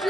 तो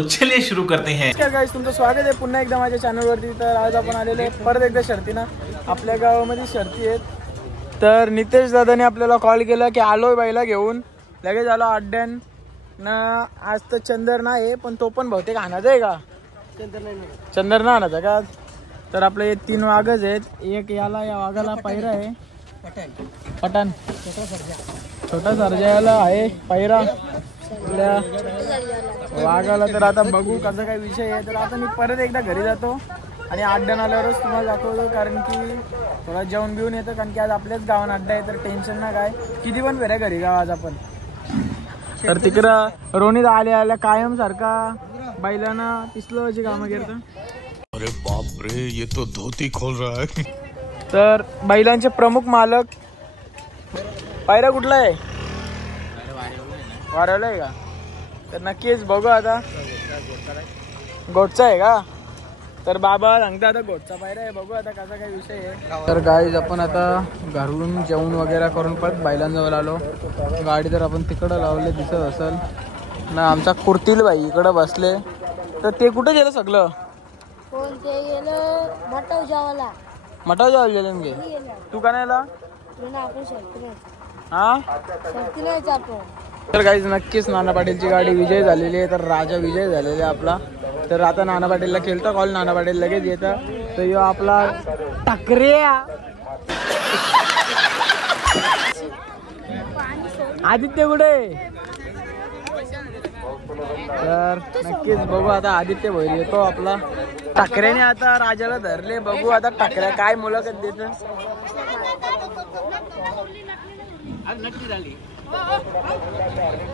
चलिए शुरू करते हैं। गाइस तुमचं स्वागत आहे पुन्हा एकदा माझ्या चॅनलवरती। तर आज आपण आलेले परत एकदा शर्तीना आपल्या गावामध्ये शर्ती आहेत। तर नितेश दादाने आपल्याला कॉल केला की आलोय बाईला घेऊन, लगेच आलो अड्ड्यान ना। आज तर चंदर नाही पण तो पण बहुतेक आणायचा आहे का? चंदर ना आणायचा का? तर आपले 3 वाघच आहेत। एक याला या वाघाला पायरा आहे पठाण, छोटा सर्जाला आहे पायरा वाघाला। तर आता बघू कसा काय विषय आहे। तर आता मी परत एकदा घरी जातो आणि अड्ड्यान आल्यावरच तुम्हाला दाखवतो, कारण की थोडा जेवण बिवून येतं, कारण की आज आपल्याच गावात अड्डा आहे। तर टेन्शन ना काय, किती पण फेऱ्या घरी गाव आज आपण। तर तिकडं रोनीत आल्या कायम सारखा बैलांना पिसलवाची कामं करतं। अरे बाप रे, ये तो धोती खोल रहा है। तर बैलांचे प्रमुख मालक पायरा कुठला आहे? वारवला आहे का? तर नक्कीच बघू आता। गोटचा आहे का? तर बाबा सांगता आता गोटचा पायरा आहे, बघू आता कसा काय विषय आहे। तर गाईज आपण आता घरून जेवण वगैरे करून परत बैलांजवळ आलो। गाडी तर आपण तिकडं लावले दिसत असेल ना। आमचा कुर्तील बाई इकडं बसले। तर ते कुठं गेलं सगळं? मटाव जेवायला गेलं गे तू का नाही आला? हा तर गाईज नक्कीच नाना पाटीलची गाडी विजय झालेली आहे। तर राजा विजय झालेला आहे आपला। तर आता नाना पाटीलला खेळतो कॉल, नाना पाटील लगेच येतं। तर यो आपला टाकरे आदित्य कुठे? तर नक्कीच बघू आता आदित्य भैर येतो आपला। टाकऱ्याने आता राजाला धरले, बघू आता टाकऱ्या काय मुलाखत देत।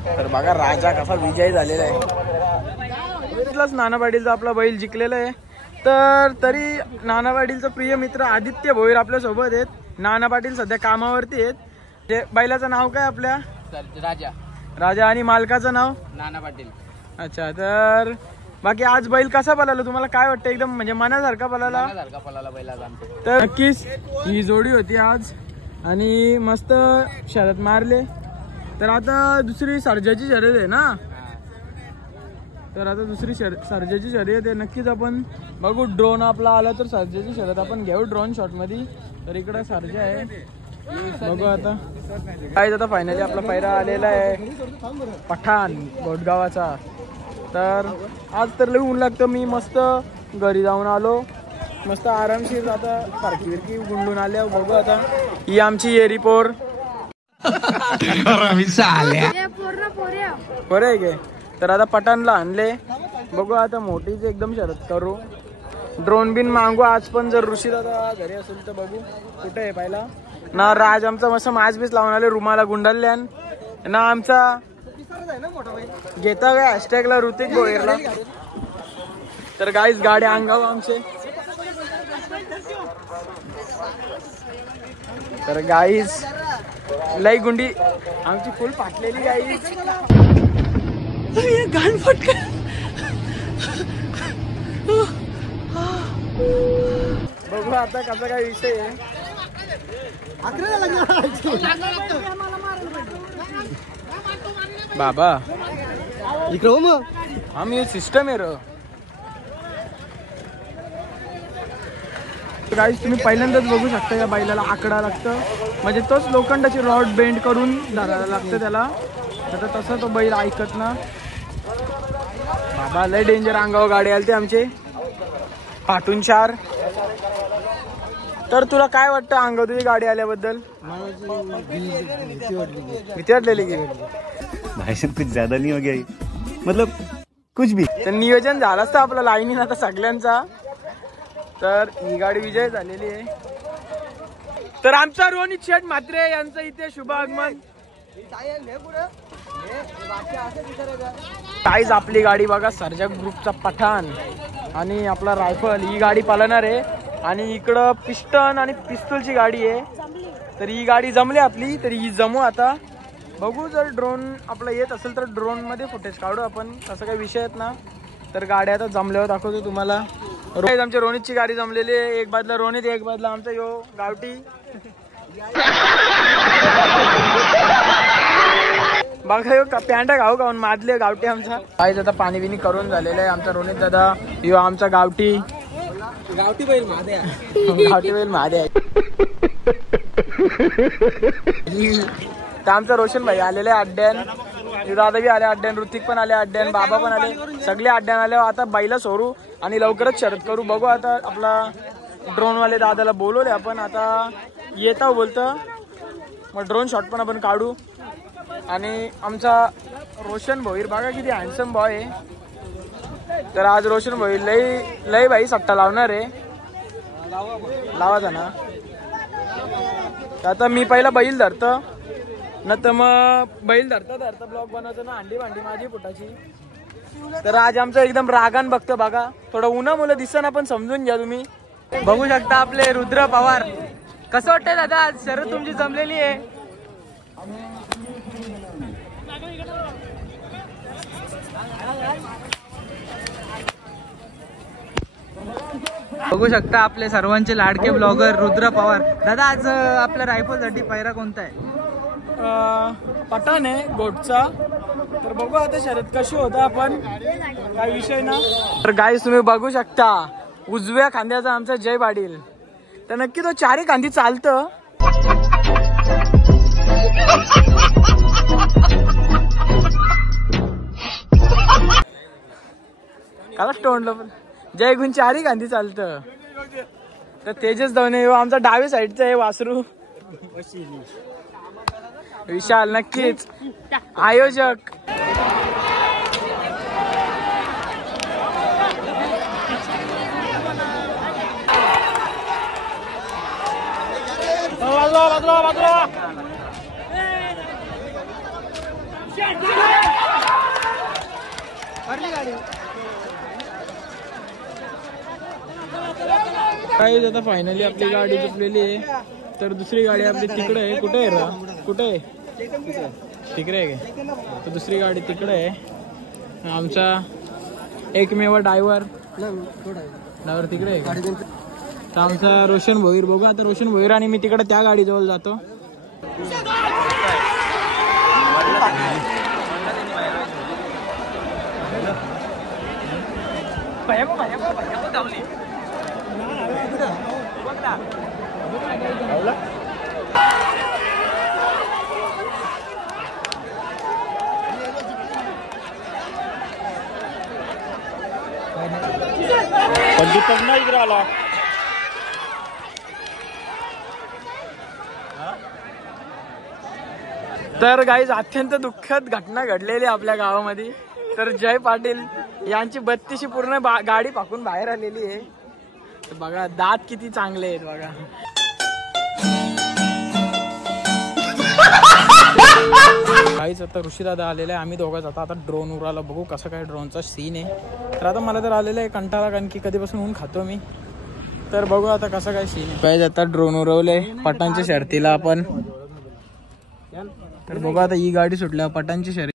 तर बघा राजा कसा विजय झालेला आहे। इथलाच नाना पाटीलचा आपला बैल जिंकलेला आहे। तर तरी नाना पाटीलचा प्रिय मित्र आदित्य भोईर आपल्या सोबत आहेत। नाना पाटील सध्या कामावरती आहेत। बैलाचं नाव काय आपल्या? राजा आणि मालकाचं नाव नाना पाटील। अच्छा, तर बाकी आज बैल कसा पळाला तुम्हाला काय वाटतं? एकदम म्हणजे मनासारखा पळाला बैलाचा। तर नक्कीच ही जोडी होती आज आणि मस्त शर्यत मारले। तर आता दुसरी सर्जाची शर्यत आहे ना। तर आता दुसरी सर्जाची शर्यत आहे। नक्कीच आपण बघू, ड्रोन आपला आला तर सर्जाची शर्यत आपण घेऊ ड्रोन शॉट मध्ये। तर इकडे सर्जा आहे, बघू आता काय। आता फायनली आपला पायरा आलेला आहे पठाण गोटगावाचा। तर आज तर लई ऊन लागतं, मी मस्त घरी जाऊन आलो, मस्त आरामशीर आता सारखी विरकी गुंडून आल्या। बघू आता ही आमची येरी पोर बरं आहे गे। तर आता पठाणला आणले, बघू आता मोठीच एकदम शर्यत करू। ड्रोन बिन मागू आज पण, जर ऋषी दादा घरी असेल तर बघू कुठे आहे पाहिला ना। राज आमचा मस्त माज बीस लावून आले, रुमाला गुंडाल्यान ना आमचा घेता काय हॅशटॅगला ऋतिक गोयरला। तर गाईज गाडी अंगाव आमचे। तर गाईज लई गुंडी आमची फुल फाटलेली गाईज। गाण फटका बघू आता कसा काय विषय आहे। बाबा इकडे हो मग, आम्ही सिस्टम आहे र। गाईस तुम्ही पहिल्यांदाच बघू शकता या बैलाला आकडा लागतं, म्हणजे तोच लोखंडाची रॉड बेंड करून धरायला लागतं त्याला। तर तसा तो बैल ऐकत ना। बाबा लय डेंजर अंगावर गाडी आलते आमचे फाटून 4। तर तुला काय वाटतं अंगावर तुझी गाडी आल्याबद्दल? भीती वाटलेली की भाषण कुछ ज्यादा नहीं हो गया, मतलब कुछ भी। तर नियोजन झालं असतं आपलं लाईनीन आता सगळ्यांचा। तर ही गाडी विजय झालेली आहे। तर आमचा रोनित शेठ म्हात्रे यांचं इथे शुभ आगमन। काहीच आपली गाडी बघा, सर्जा ग्रुपचा पठाण आणि आपला रायफल ही गाडी पालणार आहे। आणि इकडं पिस्टन आणि पिस्तूलची गाडी आहे। तर ही गाडी जमली आपली, तर ही जमू आता बघू जर ड्रोन आपला येत असेल तर ड्रोन मध्ये फुटेज काढू आपण, असं काही विषय आहेत ना. तर गाड्या आता जमल्यावर दाखवतो तुम्हाला. आमच्या रोनितची गाडी जमलेली आहे, एक बाजूला रोनित एक बाजूला आमचा यो गावठी. बघा यो पॅन्टा खाऊ खाऊन माजले गावठी आमचा. काहीच आता पाणी बिनी करून झालेलं आहे. आमचा रोनित दादा यो आमचा गावठी बैल महादे गावठी बैल महादे आहे. तर आमचा रोशन भाई आलेले अड्ड्यान, दादा बी आले अड्ड्यान, ऋतिक पण आले अड्ड्यान, बाबा पण आले, सगळे अड्ड्यान आले. आता बैला सोडू आणि लवकरच शर्यत करू. बघू आता आपला ड्रोनवाले दादाला बोलवले आपण, आता येता बोलतं, मग ड्रोन शॉट पण आपण काढू. आणि आमचा रोशन भोईर बघा किती हँडसम बॉय आहे. तर आज रोशन भोईर लय भाई सट्टा लावणार आहे, लावाचा ना. आता मी पहिला बैल धरतो न तर मग बैल धरता ब्लॉग बनवतो ना, अंडी भांडी माझी पोटाची. तर आज आमचं एकदम रागान बघतो बघा, थोडं उन्हा मुलं दिसतं ना, पण समजून घ्या तुम्ही. बघू शकता आपले रुद्र पवार. कसं वाटतंय दादा आज शरद तुमची जमलेली आहे? बघू शकता आपले सर्वांचे लाडके ब्लॉगर रुद्र पवार. दादा आज आपल्या रायफलसाठी पैरा कोणता आहे? पठाण आहे गोटचा. तर बघू आता शर्यत कशी होतं आपण, काय विषय ना. तर गाईस तुम्ही बघू शकता उजव्या खांद्याचा आमचा जय पाटील. तर नक्की तो चारी खांदी चालतं. काला तोंडलं पण जय गुण चारी गांधी चालतं. तर तेजस धवने आमचा डावी साईडचा आहे वासरू. विशाल नक्कीच आयोजक. काही आता फायनली आपली गाडी झोपलेली आहे. तर दुसरी गाडी आपली तिकडे आहे. कुठे आहे रा, कुठे आहे? तिकडे आहे का? तर दुसरी गाडी तिकडे आहे. आमचा एकमेव ड्रायव्हर तिकडे आहे का? तर आमचा रोशन भोईर. बघू आता रोशन भोईर आणि मी तिकडे त्या गाडीजवळ जातो. तर गाईज अत्यंत दुःखद घटना घडलेली आपल्या गावामध्ये. तर जय पाटील यांची 32शी पूर्ण गाडी पाकून बाहेर आलेली आहे. बघा दात किती चांगले आहेत बघा. काहीच आता ऋषीदादा आलेला आहे, आम्ही दोघं जातो आता ड्रोन उराला. बघू कसं काय ड्रोनचा सीन आहे. तर आता मला तर आलेलं आहे कंटाळा, कारण की कधीपासून ऊन खातो मी. तर बघू आता कसं काय सीन आहे. काय आता ड्रोन उरवले पटांच्या शर्तीला आपण. तर बघू आता ही गाडी सुटल्या पटांची शर्यत.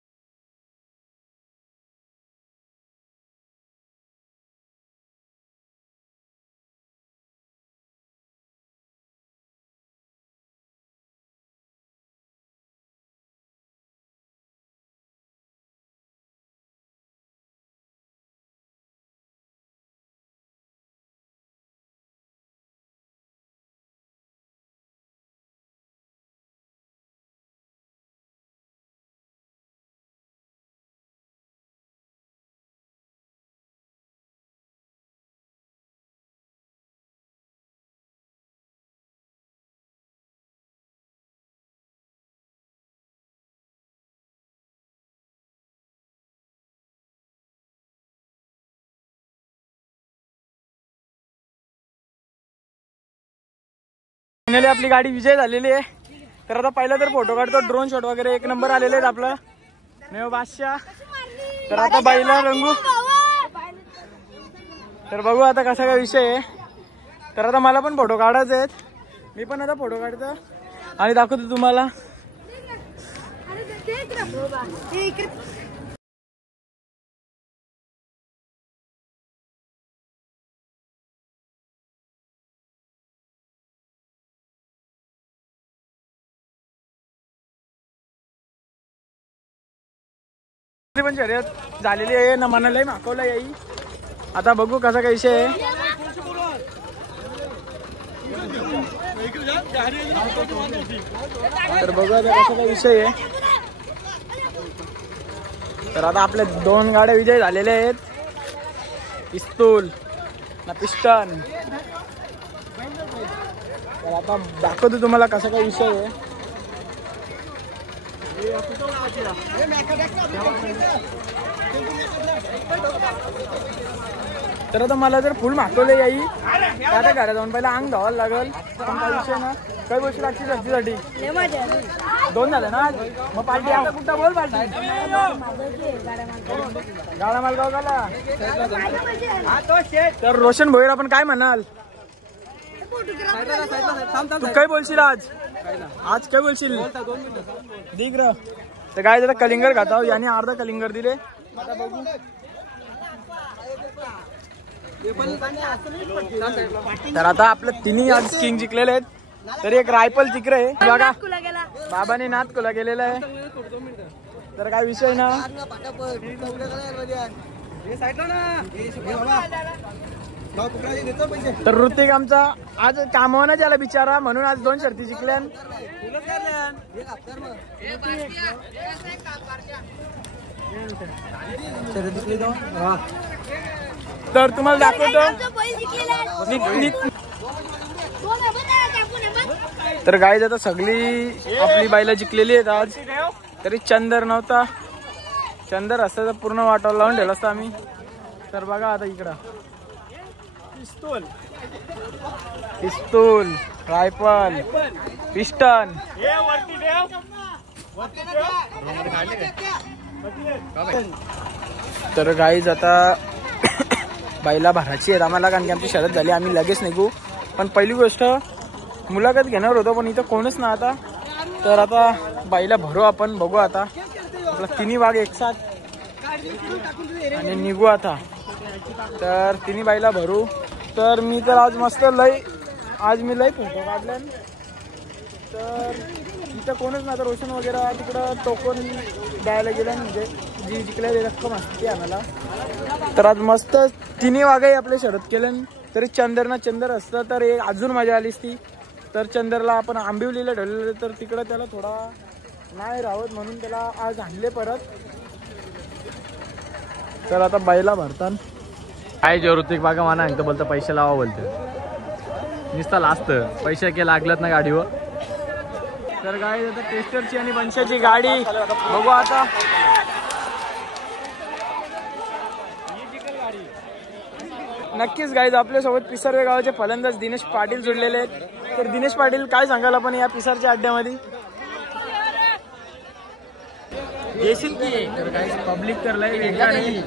फायनली आपली गाडी विजय झालेली आहे. तर आता पहिला तर फोटो काढतो. ड्रोन शॉट वगैरे एक नंबर आलेले आहेत आपलं नेव बादशाह. तर आता बाईला रंगू. तर बघू आता कसा काय विषय आहे. तर आता मला पण फोटो काढायचे आहेत. मी पण आता फोटो काढतो आणि दाखवतो तुम्हाला. पण शर्यत झालेली आहे ना, मनालाही मागवलं याई. आता बघू कसा काय विषय आहे. तर बघू आता कसा काय विषय आहे. तर आता आपल्या 2 गाड्या विजय झालेल्या आहेत, पिस्तूल ना पिस्टन. तर आता दाखवतो तुम्हाला कसा काय विषय आहे. तर आता मला जर फुल मागवले याई तर आता घरात जाऊन पहिला अंग धावायला लागल. पण काय विषय ना, काही गोष्टी लागतील रस्तीसाठी. 2 झाले ना आज. मग पार्टी आता कुठं बोल. पार्टी गाडा मालगाव झाला. तर रोशन भोईर आपण काय म्हणाल, तू काय बोलशील आज काय बोलशील दिग र. तर काय जरा कलिंगर खाता याने अर्धा कलिंगर दिले. आता बघू. तर आता आपलं 3 आज किंग जिंकलेले आहेत. तर एक रायफल तिकडे आहे बघा, बाबाने नाथ कोला गेलेला आहे. तर काय विषय ना, तर ऋतिक आमचा आज कामावनं झाला बिचारा, म्हणून आज 2 शर्ती जिंकल्या. तर तुम्हाला दाखवतो. तर गाईज आता सगळी आपली बाईला जिंकलेली आहेत आज. तरी चंदर नव्हता, चंदर असता तर पूर्ण वाटावर लावून ठेवला असता आम्ही. तर बघा आता इकडं पिस्तूल, रायफल, पिस्टन. तर गाईज आता बाईला भरायची आहेत आम्हाला, कारण की आमची शर्यत झाली. आम्ही लगेच निघू. पण पहिली गोष्ट मुलाखत घेणार होतो, पण इथं कोणच ना आता. तर आता बाईला भरू आपण. बघू आता आपला 3 वाघ एकसाथ आणि निघू आता. तर 3 बाईला भरू. तर मी तर आज मस्त लय फोटो काढले. तर इथं कोणच ना, तर रोशन वगैरे तिकडं टोकन द्यायला गेलं, म्हणजे जी जिंकलेली रक्कम असते आम्हाला. तर आज मस्त 3 वाघही आपले शर्यत केले. तरी चंदर असतं तर एक अजून मजा आलीच ती. तर चंदरला आपण आंबिवलीला ठेवलेलं, तर तिकडं त्याला थोडा नाही राहत म्हणून त्याला आज आणले परत. तर आता बाईला भरतात काय जे ऋतिक बागा माना तो बोलतो पैसे लावा, बोलतो नुसता लास्ट पैसे के लागलात ना गाडीवर. तर गाडी आता टेस्टरची आणि बनशाची गाडी बघू आता. नक्कीच गाईज आपल्यासोबत पिसारवे गावाचे फलंदाज दिनेश पाटील जुडलेले आहेत. तर दिनेश पाटील काय सांगाल आपण या पिसारच्या अड्ड्यामध्ये. तर गाईज पब्लिक तर लय बेकार आहे.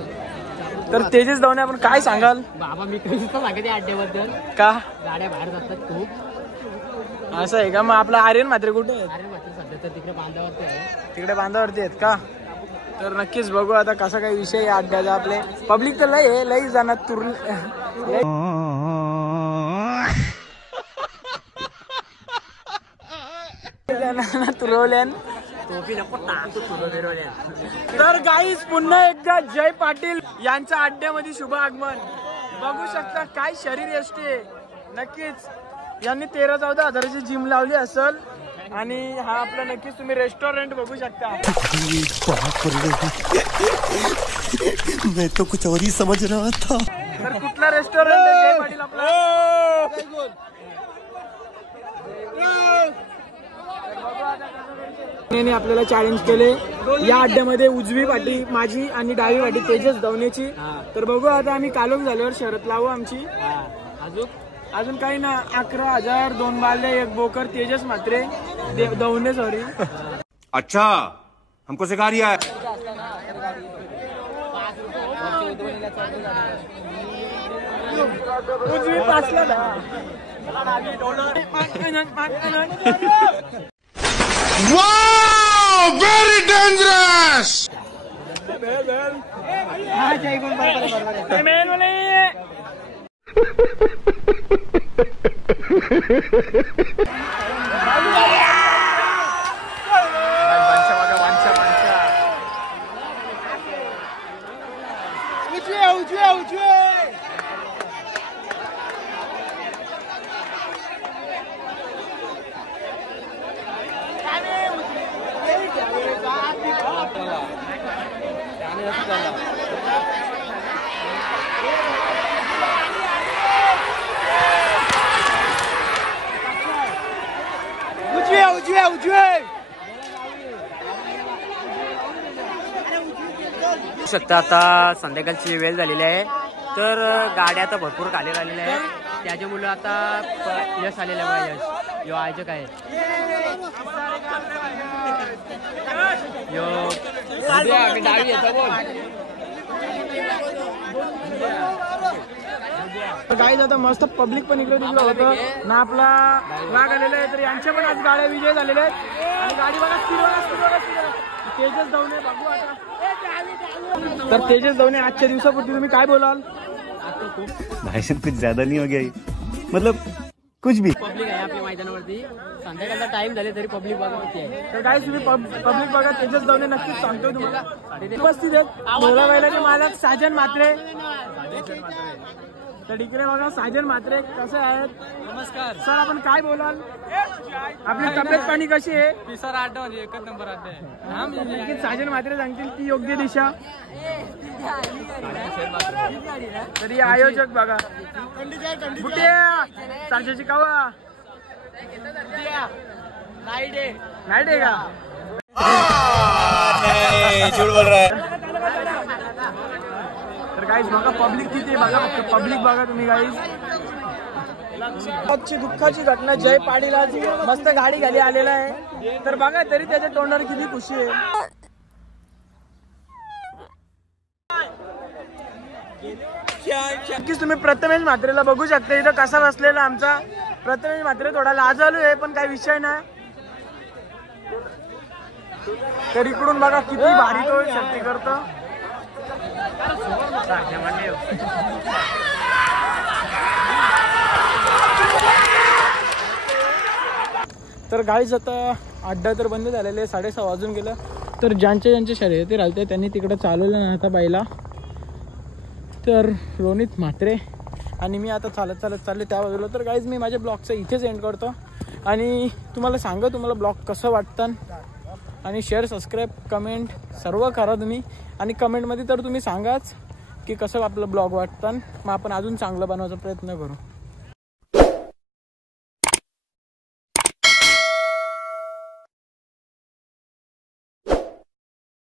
तर तेजस धावणे आपण काय सांगाल. बाबा मी काही सांगते अड्ड्याबद्दल, का गाड्या बाहेर जातात खूप. असं आहे का. मग आपला आर्यन मात्र कुठे आहे. सध्या तर तिकडे बांधावरती आहे. तिकडे बांधावरती आहेत का. तर नक्कीच बघू आता कसा काही विषय अड्ड्याचा. आपले पब्लिक तर लई जाणार तुरवल्यान. तर गाईज पुन्हा एकदा जय पाटील यांच्या अड्ड्यामध्ये शुभ आगमन. बघू शकता काय शरीर यष्टी. नक्कीच यांनी 13-14 हजाराची जिम लावली असेल. आणि हा आपला नक्कीच तुम्ही रेस्टॉरंट बघू शकता. मैं तो कुछ और ही समझ रहा था. तर कुठला रेस्टॉरंट आहे जय पाटील आपला. आपल्याला चॅलेंज केले या अड्ड्यामध्ये. उजवी पाटी माझी आणि डावी पाटी तेजस धावण्याची. तर बघू आता आम्ही कालोख झाल्यावर शरत लावू आमची. अजून काही ना 11,000 2 बाल्द्या 1 बोकर. तेजस मात्रे धावणे सॉरी. अच्छा हमको सिखा रिया है. उजवी 5 ला वाव व्हेरी डेंजरस. शकता आता संध्याकाळची वेळ झालेली आहे, तर गाड्या आता भरपूर खाली आलेल्या आहेत. त्याच्यामुळे आता यश आलेलं आहे. यश यो आयोजक आहे. गाईज आता मस्त पब्लिक पण इकडे तिकडे होतं ना. आपला राग आलेला आहे, तर यांच्या पण आज गाड्या विजय झालेल्या आहेत. आणि गाडी बघा तेजस धावणे बघू आता. तर तेजस धावणे आजच्या दिवसापुरती तुम्ही काय बोलाल? भाई साहब कुछ ज्यादा नहीं हो गया ये? मतलब कुछ भी. पब्लिक आहे आपल्या मैदानावरती. संध्याकाळचा टाइम झाले तरी पब्लिक बघत होती. तर काय तुम्ही पब्लिक बघा. तेजस धावणे नक्कीच सांगतो तुम्हाला. उपस्थित आहेत मोला बैलाचे मालक साजन म्हात्रे. तर इकडे बघा साजन म्हात्रे कसे आहेत? नमस्कार सर, आपण काय बोलाल? आपली तब्येत पाणी कशी आहे? सर आठ म्हणजे एकच नंबर आठ आहे. नक्कीच साजन म्हात्रे सांगतील ती योग्य दिशा. तरी आयोजक बघा कुठे साजेची कावा नाईट आहे का? तर गाईज बघा पब्लिक किती आहे बघा. फक्त पब्लिक बघा तुम्ही गाईज. आजची दुःखाची घटना जय पाटील आज मस्त गाडी खाली आलेला आहे. तर बघा तरी त्याच्या तोंडावर किती खुशी आहे. नक्कीच तुम्ही प्रथमेश म्हात्रेला बघू शकता इथं कसा बसलेला आमचा प्रथमेश म्हात्रे. थोडा लाजालू आहे पण काही विषय नाही. तर इकडून बघा किती भारी तो शक्ती करतो. तर गाईज आता अड्डा तर बंद झालेले आहे. 6:30 वाजून गेलं. तर ज्यांचे शर्यती राहते त्यांनी तिकडे चालवलं नाही आता बाईला. तर रोनित म्हात्रे आणि मी आता चालत चालले त्या बाजूला. तर गाईज मी माझ्या ब्लॉगचं इथेच एंड करतो. आणि तुम्हाला ब्लॉग कसं वाटतं आणि शेअर सबस्क्राईब कमेंट सर्व करा तुम्ही. आणि कमेंटमध्ये तर तुम्ही सांगाच की कसं आपलं ब्लॉग वाटतं. मग आपण अजून चांगलं बनवायचा प्रयत्न करू.